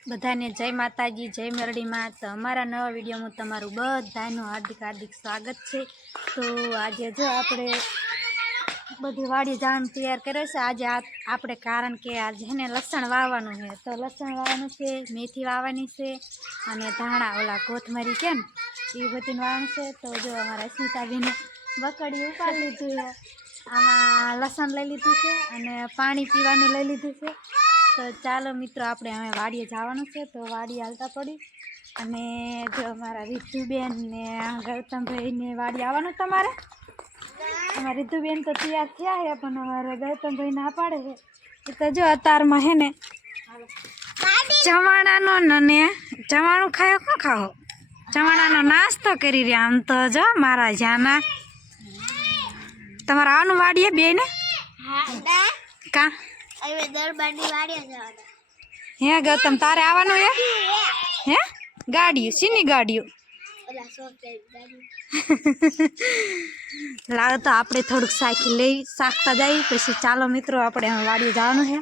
બધાને જય માતાજી, જય મેરડીમાં. તો અમારા નવા વિડીયોમાં તમારું બધાનું હાર્દિક હાર્દિક સ્વાગત છે. તો આજે જો આપણે બધી વાડી જાણ તૈયાર કરે છે. આજે આપણે કારણ કે આજે એને લસણ વાવવાનું છે, તો લસણ વાવવાનું છે, મેથી વાવવાની છે, અને ધાણા, ઓલા કોથમરી કેમ એ બધી વાવવાનું છે. તો જો અમારા સીતાબેને બકડી ઉપાડી લીધી આમાં લસણ લઈ લીધું છે અને પાણી પીવાનું લઈ લીધું છે. તો ચાલો મિત્રો આપણે હવે વાડીએ જવાનું છે. તો વાડી હાલતા પડી. અને જો અમારા રીતુબેન ને ગૌતમભાઈને વાડી આવવાનું તમારે? અમારા રીતુબેન તો તૈયાર થયા છે પણ અમારે ગૌતમભાઈ ના પાડે છે. એ તો જો અતારમાં હે ને ચવાણાનો ને ચવાણું ખાયો કોણ ખાઓ ચવાણાનો નાસ્તો કરી રહ્યા. આમ તો જો મારા જાના તમારે આવવાનું વાડીએ બે ને? કા? હવે દરબારની વાડીએ જવાના હે ગૌતમ તારે આવવાનું હે? હે? ગાડીઓ સીની ગાડીઓ? ઓલા સોફ્ટવેર ગાડી લાવો તો આપણે થોડુંક સાયકલ લઈ શાકતા જઈએ. પછી ચાલો મિત્રો આપણે વાડીએ જવાનું છે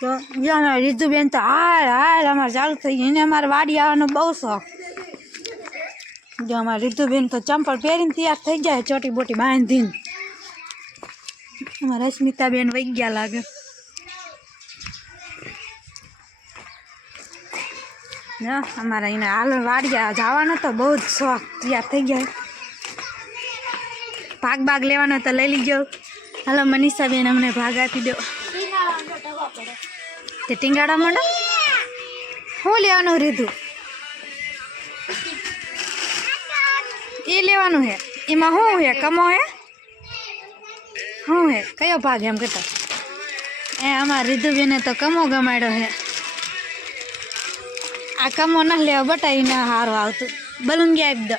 તો જો અમારે રીતુબેન તો હાલ હાલ અમારે ચાલુ થઈ એને અમારે વાડી આવવાનો બહુ શોખ. જો અમારે રીતુબેન તો ચંપલ પહેરીને તૈયાર થઈ જાય ચોટી બોટી બાંધીને. અમારા રશ્મિતાબેન વહી ગયા લાગે. જો અમારા એને હાલ વાડિયા જવાનો તો બહુ જ શોખ, તૈયાર થઈ ગયા. ભાગ ભાગ લેવાનો તો લઈ લીજો. હાલો, મનીષાબેન અમને ભાગ આપી દો. તે ટીંગાડા માંડો? શું લેવાનું રીધું? એ લેવાનું હે. એમાં શું હે? કમો હે? શું હે? કયો ભાગ એમ કહેતા? એ અમારા રીધુબેને તો કમો ગમાડ્યો હે. ના હારું આવતું. બલુંગિયા આપી દો.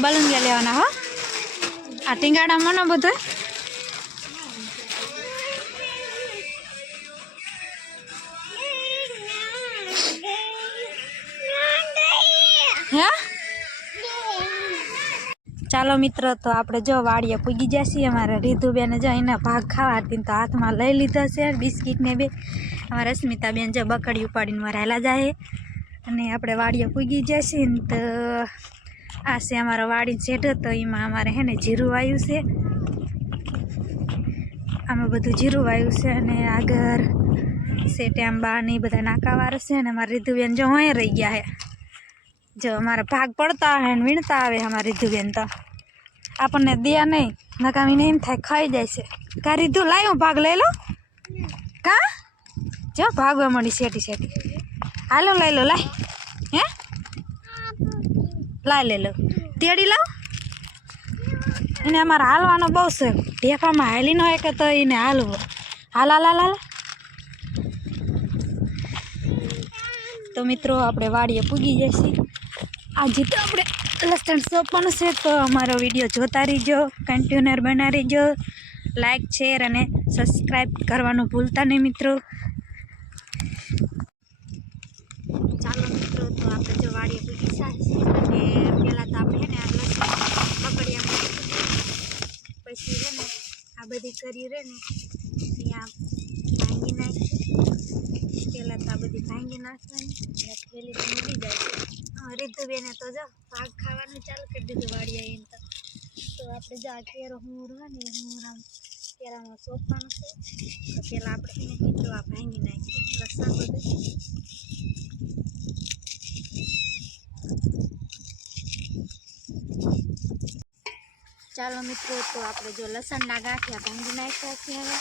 બલુંગિયા લેવાના હો. આ ટીંગાડા મનો બધો? હે? ચાલો મિત્રો, તો આપણે જો વાડીએ પૂગી જશે અમારે રીધુબેને જો એના ભાગ ખાવા હતી તો હાથમાં લઈ લીધા છે, બિસ્કિટ ને બે. અમારા રશ્મિતાબેન જે બકડી ઉપાડીને વરાયેલા જાય અને આપણે વાડીએ પૂગી જશે ને તો આ છે અમારો વાડી શેઠ હતો, એમાં અમારે હે ને જીરું વાયું છે. આમાં બધું જીરું વાયું છે અને આગળ શેઠે આમ બા ને એ બધા નાકાવાર છે અને અમારા રીધુબેન જો હોય રહી ગયા હે. જો અમારા ભાગ પડતા આવે ને વીણતા આવે અમારા રીધુબેન તો. આપણને દે નહીં નકામીને એમ થાય, ખાઈ જાય છે. કા રીધું લાવ્યો ભાગ લઈ લો. કા? જો ભાગવા મળી શેટી શેટી હાલો લઈ લો લાય. હે? લાય લઈ લો. તેડી લાવ. એને અમારે હાલવાનો બહુ છે. ઢેફામાં હાલી ન હોય કે તો એને હાલવો. હાલ હાલ હાલ તો મિત્રો, આપણે વાડીએ પૂગી જઈશી. આજે તો આપણે લસણ સોંપવાનું છે, તો અમારો વીડિયો જોતા રહીજો કન્ટિન્યુઅર બનાવી રહીજો. લાઈક શેર અને સબસ્ક્રાઈબ કરવાનું ભૂલતા નહીં મિત્રો. ચાલો મિત્રો, તો આપણે જો વાડીએ પૂગી સાચી અને પહેલાં તો આપણે ને આ લસણ પકડીએ પછી છે ને આ બધી કરી રહે ને ત્યાં ભાંગી નાખી પહેલાં તો આ બધી ભાંગી નાખવાની એટલે થેલી મૂકી જાય. રીતુબેને તો જો ભાગ ખાવાનું ચાલુ કરી દીધું વાડી આવીને તો. આપણે જો આ કેરો હું ને હું આમ કેરામાં સોંપવાનું છે. તો પહેલાં આપણે એને આ ભાંગી નાખીએ લસણ બધું ચાલો મિત્રો, તો આપણે જો લસણના ગાંઠિયા ભાંગી નાખ્યા છે હવે.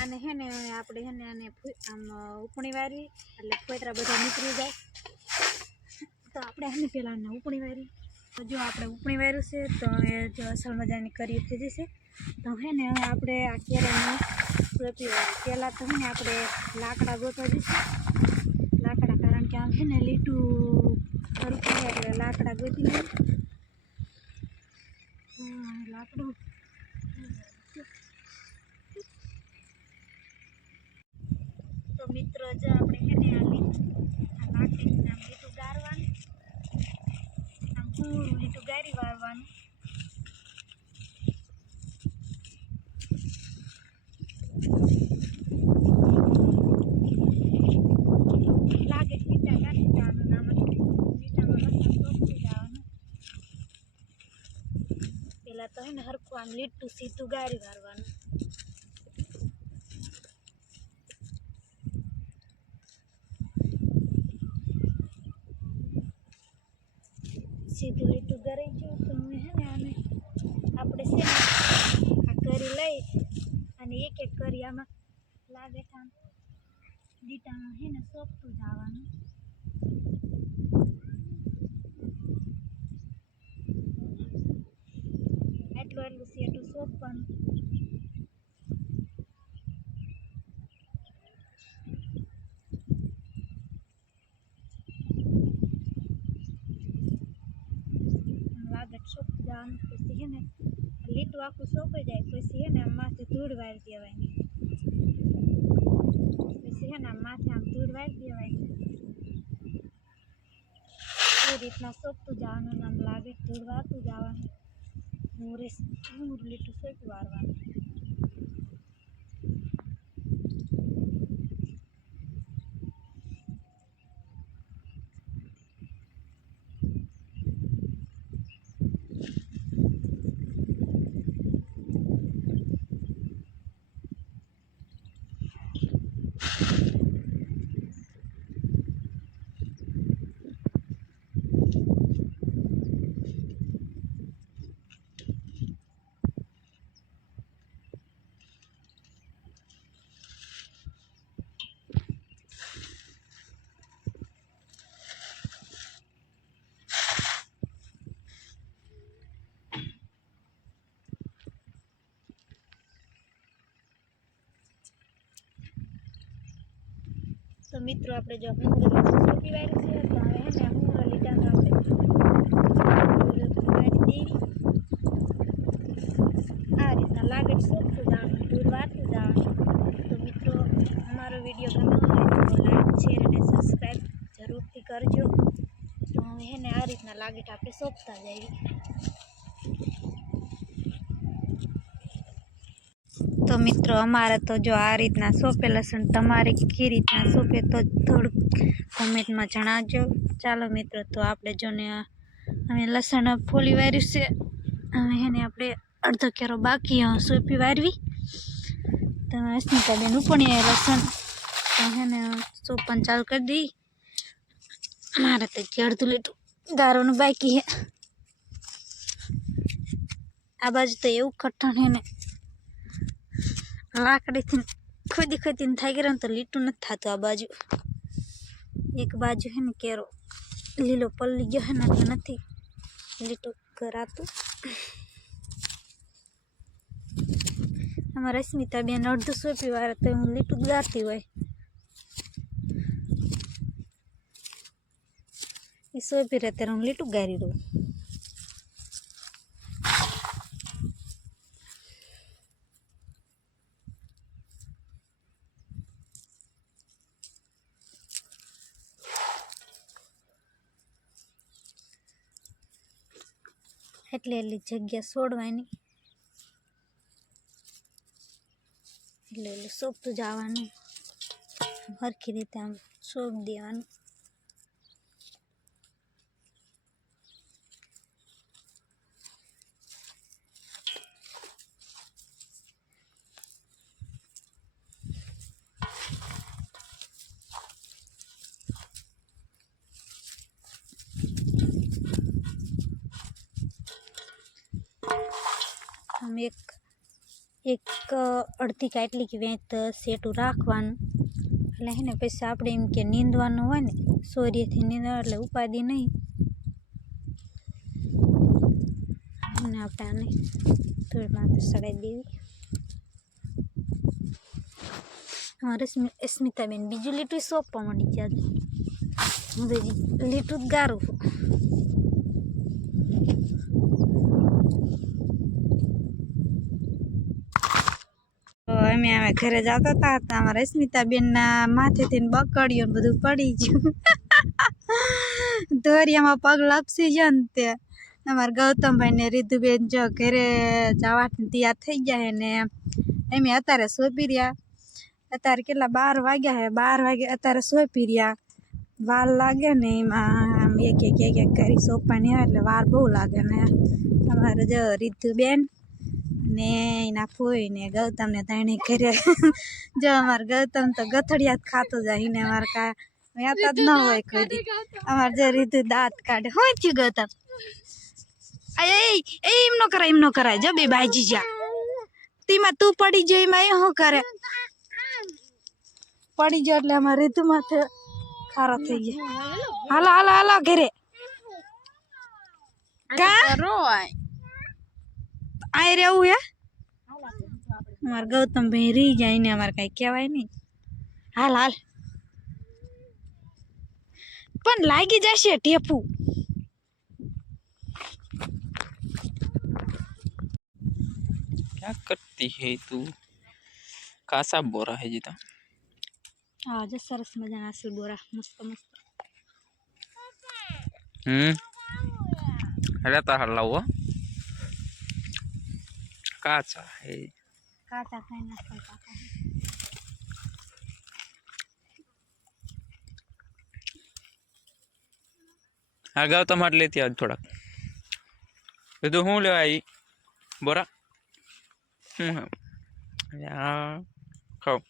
આને હે ને, આપણે હે ને આને આમ, ઉપણી વારી, એટલે ફોતરા બધા નીકળી જાય. તો આપણે આને પહેલાં ઉપણી વારી. જો આપણે ઉપણી વાર્યું છે, તો એ જો અસલ મજાની કરી થઈ જશે. તો હે ને આપણે આ કેરાને પ્રતિવાર વારી પહેલાં તો હે ને આપણે લાકડા ગોતવા જઈશું. લાકડા કારણ કે આમ છે ને લીટું ખરું એટલે લાકડા ગોતી લઈએ. લાકડું તો મિત્રો જો આપણે છે ને આ લીટ આ લાકડીને આમ લીટું ગારવાનું આમ પૂરું લીટું ગારી વાળવાનું ને હરખું આમ લીટું સીધું ગારી વારવાનું. સીધું લીટું ગરાઈ ગયું તો હું હે ને આને આપણે છે આ કરી લઈ અને એક એક કરી આમાં લાગે ઠામ દીટામાં હે ને સોંપતું જવાનું એટલું એટલું સોંપવાનું તો સોંપતું જવાનું પછી છે ને લીટું આખું સોંપાઈ જાય પછી છે ને આમ માથે ધૂળ વાળી દેવાની પછી હે ને આમ માથે આમ ધૂળ વાળી દેવાની એ રીતના સોંપતું જવાનું આમ લાગે ધૂળ વાળતું જવાનું મોરે મોરલી ટુ સોંપી વારવાનું મિત્રો, આપણે જો હું સોંપી છે તો હવે હે ને હું લીટામાં આપણે આ રીતના લાગે સોંપતું જવાનું દૂર જવાનું. તો મિત્રો, અમારો વીડિયો ગમ્યો હોય તો લાઈક, શેર અને સબસ્ક્રાઈબ જરૂરથી કરજો. તો હવે આ રીતના લાગે આપણે સોંપતા જઈએ. મિત્રો, અમારે તો જો આ રીતના સોંપે લસણ, તમારે કઈ રીતના સોંપે તો થોડુંક કોમેન્ટમાં જણાવજો. ચાલો મિત્રો, તો આપણે જોને આ, અમે લસણ ફોલી વાર્યું છે. હવે એને આપણે અડધો કેરો બાકી સોંપી વારવી. તો અસ્મિતાબેન ઉપણી લસણ. તો એને સોંપવાનું ચાલુ કરી દઈ મારે તો અડધું લીધું. દારૂનું બાકી હે. આ બાજુ તો એવું કઠણ હે ને. લાકડીથી ખોદી ખોદીને થઈ ગયા ને તો લીટું નથી થતું આ બાજુ એક બાજુ હે ને કેરો લીલો પલ્લી ગયો હે ને એટલે નથી લીટું કરાતું અમારા રશ્મિતા બેન અડધું સોંપી વાર તો હું લીટું ગાતી હોય એ સોંપી રહે ત્યારે હું લીટું ગારી દઉં એટલે જગ્યા છોડવાની. એટલે એટલું સોંપતું જવાનું. સરખી રીતે આમ સોંપ દેવાનું. આમ એક એક અડધી કાટલી કે વેંત સેટું રાખવાનું. એટલે હે ને, પછી આપણે એમ કે નીંદવાનું હોય ને સૂર્યથી નીંદવા એટલે ઉપાધિ નહીં. અને આપણે આને માત્ર સડાઈ દેવી. હા, રશ્મિ અસ્મિતાબેન બીજું લીટું સોંપવા માંડી જાય લીટું જ ગારું અમે અમે ઘરે જતા હતા તો અમારા રશ્મિતાબેનના માથેથી બકડ્યું બધું પડી ગયું. દોરિયામાં પગ લપસી ગયો ને તે. અમારા ગૌતમભાઈ ને રીધુબેન જો ઘરે જવાથી તૈયાર થઈ ગયા હે ને એમ. અત્યારે સોંપી રહ્યા. અત્યારે કેટલા બાર વાગ્યા હે? બાર વાગે અત્યારે સોંપી રહ્યા. વાર લાગે ને એમાં એક એક એક એક કરી સોંપવાની હોય એટલે વાર બહુ લાગે ને. અમારે જો રીધુબેન ને એના ફોઈ ને ગૌતમ ને ત્રણે ઘરે જો અમાર ગૌતમ તો ગથડિયા જ ખાતો જાય એને અમારે કા વ્યાતા જ ન હોય કોઈ અમાર જે રીતે દાંત કાઢે હોય થયું ગૌતમ. એ એ એમ નો કરાય એમ નો કરાય. જો બે બાજી જા. તેમાં તું પડી જાય એમાં એ શું કરે? પડી જાય એટલે અમારે રીતુ માથે ખારો થઈ જાય. હાલો હાલો હાલો ઘરે. કા? આ રહેવું હે? અમારે ગૌતમભાઈ રહી જાય ને અમારે કાંઈ કહેવાય નહીં. હાલ હાલ. પણ લાગી જશે ટેપું ક્યાં કરતી હે તું? કાસા બોરા હે જીતા. હા જે સરસ મજાના અસલ બોરા મસ્ત મસ્ત. હમ. હલે તાર હલાવો કાચા એ કાચા ખાઈ નાખો કાકા અગાઉ તમારે લેતી આવ થોડાક બધું શું લેવાય બોરા હા ખાવ